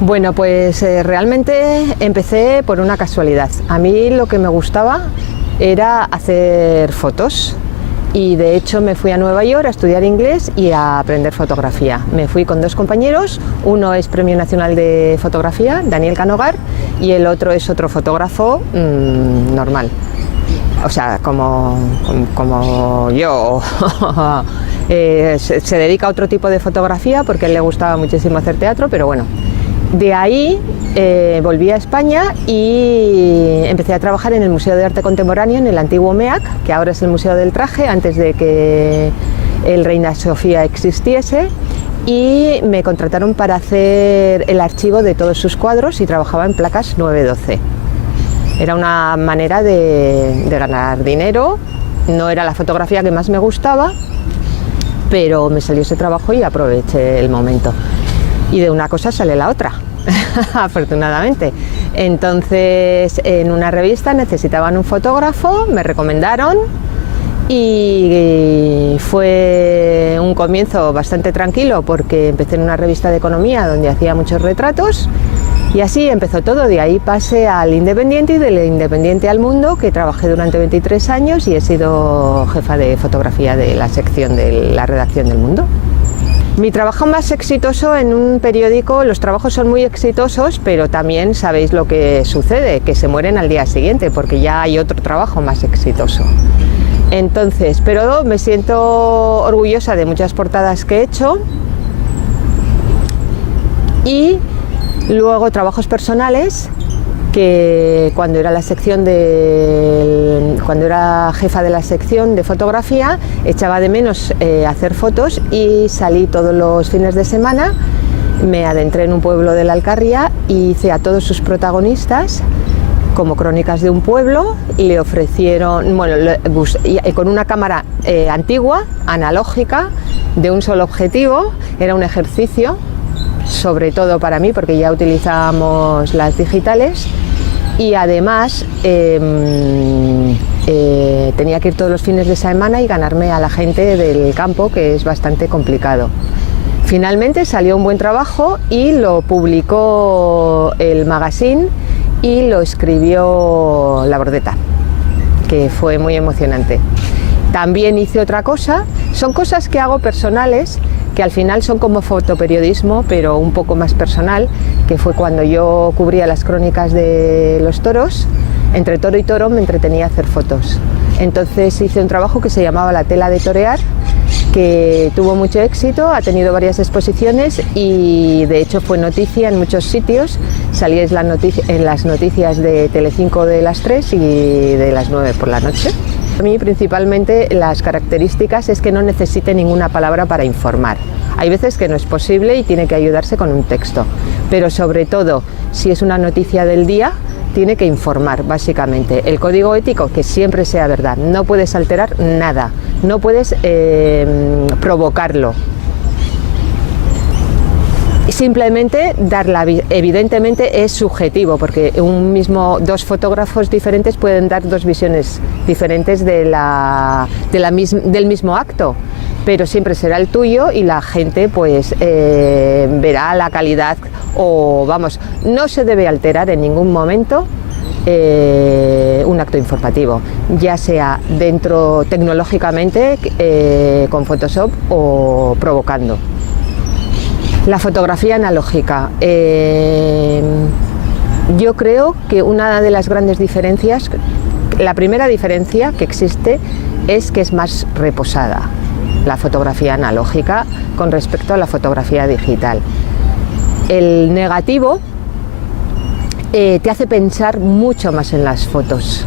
Bueno, pues realmente empecé por una casualidad. A mí lo que me gustaba era hacer fotos y de hecho me fui a Nueva York a estudiar inglés y a aprender fotografía. Me fui con dos compañeros, uno es Premio Nacional de Fotografía, Daniel Canogar, y el otro es otro fotógrafo normal, o sea, como yo. Se dedica a otro tipo de fotografía porque a él le gustaba muchísimo hacer teatro, pero bueno. De ahí volví a España y empecé a trabajar en el Museo de Arte Contemporáneo, en el antiguo MEAC, que ahora es el Museo del Traje, antes de que el Reina Sofía existiese, y me contrataron para hacer el archivo de todos sus cuadros y trabajaba en placas 912. Era una manera de ganar dinero, no era la fotografía que más me gustaba, pero me salió ese trabajo y aproveché el momento. Y de una cosa sale la otra, afortunadamente. Entonces, en una revista necesitaban un fotógrafo, me recomendaron y fue un comienzo bastante tranquilo porque empecé en una revista de economía donde hacía muchos retratos y así empezó todo. De ahí pasé al Independiente y del Independiente al Mundo, que trabajé durante 23 años y he sido jefa de fotografía de la sección de la redacción del Mundo. Mi trabajo más exitoso en un periódico, los trabajos son muy exitosos, pero también sabéis lo que sucede, que se mueren al día siguiente, porque ya hay otro trabajo más exitoso. Entonces, pero me siento orgullosa de muchas portadas que he hecho y luego trabajos personales, que cuando era jefa de la sección de fotografía echaba de menos hacer fotos y salí todos los fines de semana, me adentré en un pueblo de la Alcarria y hice a todos sus protagonistas como crónicas de un pueblo. Le ofrecieron, con una cámara antigua, analógica, de un solo objetivo. Era un ejercicio, sobre todo para mí, porque ya utilizábamos las digitales, y además tenía que ir todos los fines de semana y ganarme a la gente del campo, que es bastante complicado. Finalmente salió un buen trabajo y lo publicó el magazine y lo escribió La Bordeta, que fue muy emocionante. También hice otra cosa, son cosas que hago personales, que al final son como fotoperiodismo, pero un poco más personal, que fue cuando yo cubría las crónicas de los toros. Entre toro y toro me entretenía hacer fotos. Entonces hice un trabajo que se llamaba La tela de torear, que tuvo mucho éxito, ha tenido varias exposiciones y de hecho fue noticia en muchos sitios. Salíais en las noticias de Telecinco de las 3 y de las 9 por la noche. A mí principalmente las características es que no necesite ninguna palabra para informar. Hay veces que no es posible y tiene que ayudarse con un texto, pero sobre todo si es una noticia del día tiene que informar básicamente. El código ético, que siempre sea verdad, no puedes alterar nada, no puedes provocarlo. Simplemente evidentemente es subjetivo, porque dos fotógrafos diferentes pueden dar dos visiones diferentes del mismo acto, pero siempre será el tuyo y la gente pues verá la calidad, o vamos, no se debe alterar en ningún momento un acto informativo, ya sea dentro tecnológicamente con Photoshop o provocando. La fotografía analógica. Yo creo que una de las grandes diferencias, la primera diferencia que existe es que es más reposada la fotografía analógica con respecto a la fotografía digital. El negativo te hace pensar mucho más en las fotos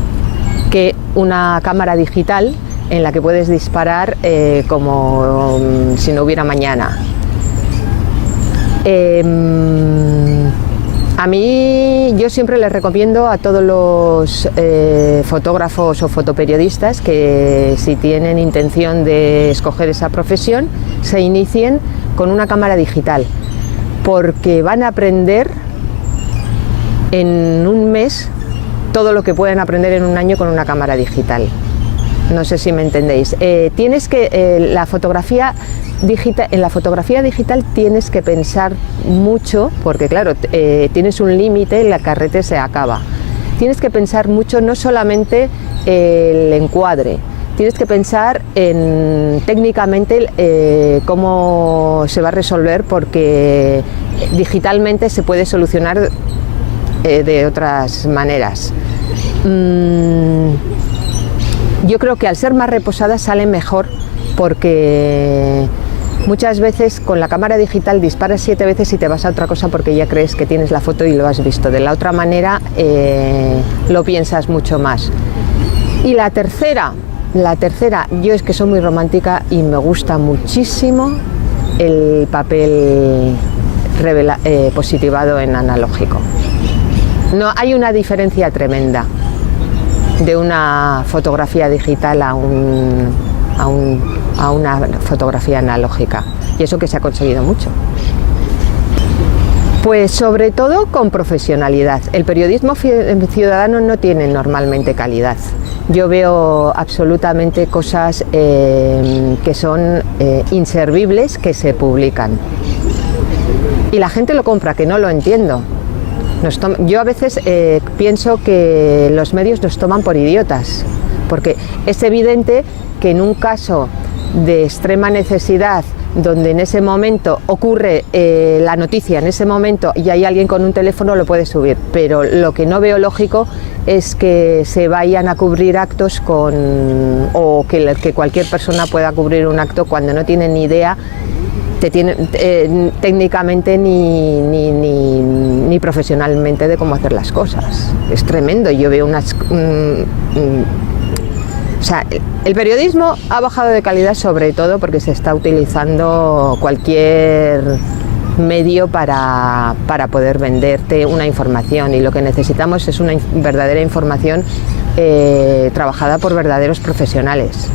que una cámara digital en la que puedes disparar como si no hubiera mañana. A mí, yo siempre les recomiendo a todos los fotógrafos o fotoperiodistas que si tienen intención de escoger esa profesión, se inicien con una cámara digital, porque van a aprender en un mes todo lo que pueden aprender en un año con una cámara digital. No sé si me entendéis. La fotografía en la fotografía digital tienes que pensar mucho, porque claro, tienes un límite, el carrete se acaba. Tienes que pensar mucho, no solamente el encuadre, tienes que pensar en técnicamente cómo se va a resolver, porque digitalmente se puede solucionar de otras maneras. Yo creo que al ser más reposada sale mejor, porque muchas veces con la cámara digital disparas 7 veces y te vas a otra cosa porque ya crees que tienes la foto y lo has visto. De la otra manera lo piensas mucho más. Y la tercera, yo es que soy muy romántica y me gusta muchísimo el papel positivado en analógico. No, hay una diferencia tremenda de una fotografía digital a una fotografía analógica, y eso que se ha conseguido mucho. Pues sobre todo con profesionalidad. El periodismo ciudadano no tiene normalmente calidad. Yo veo absolutamente cosas que son inservibles que se publican. Y la gente lo compra, que no lo entiendo. Yo a veces pienso que los medios nos toman por idiotas, porque es evidente que en un caso de extrema necesidad, donde en ese momento ocurre la noticia, en ese momento, y hay alguien con un teléfono, lo puede subir, pero lo que no veo lógico es que se vayan a cubrir actos o que cualquier persona pueda cubrir un acto cuando no tiene ni idea técnicamente ni profesionalmente de cómo hacer las cosas. Es tremendo. Yo veo o sea, el periodismo ha bajado de calidad, sobre todo porque se está utilizando cualquier medio para poder venderte una información, y lo que necesitamos es una verdadera información trabajada por verdaderos profesionales.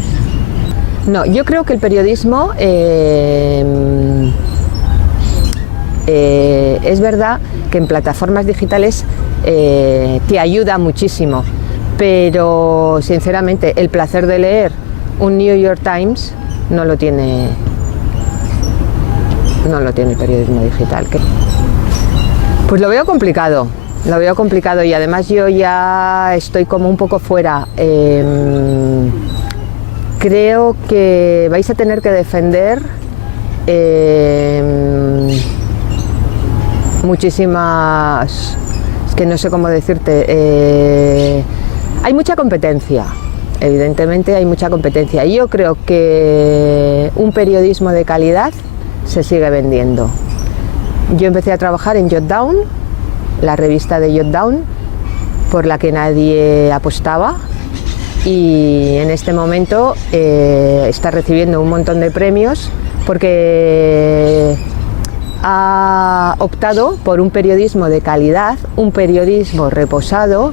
No, yo creo que el periodismo es verdad que en plataformas digitales te ayuda muchísimo, pero sinceramente el placer de leer un New York Times no lo tiene el periodismo digital. Pues lo veo complicado, y además yo ya estoy como un poco fuera. Creo que vais a tener que defender muchísimas, es que no sé cómo decirte, hay mucha competencia, evidentemente hay mucha competencia, y yo creo que un periodismo de calidad se sigue vendiendo. Yo empecé a trabajar en Jotdown, la revista de Jotdown, por la que nadie apostaba, y en este momento está recibiendo un montón de premios porque ha optado por un periodismo de calidad, un periodismo reposado.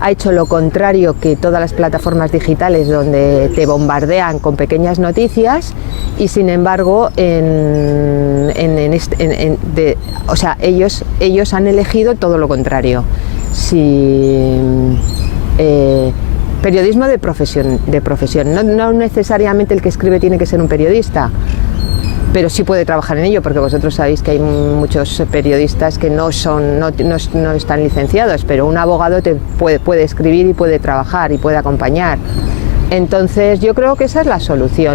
Ha hecho lo contrario que todas las plataformas digitales, donde te bombardean con pequeñas noticias, y sin embargo ellos han elegido todo lo contrario. Periodismo de profesión. No necesariamente el que escribe tiene que ser un periodista, pero sí puede trabajar en ello, porque vosotros sabéis que hay muchos periodistas que no están licenciados, pero un abogado puede escribir y puede trabajar y puede acompañar. Entonces yo creo que esa es la solución.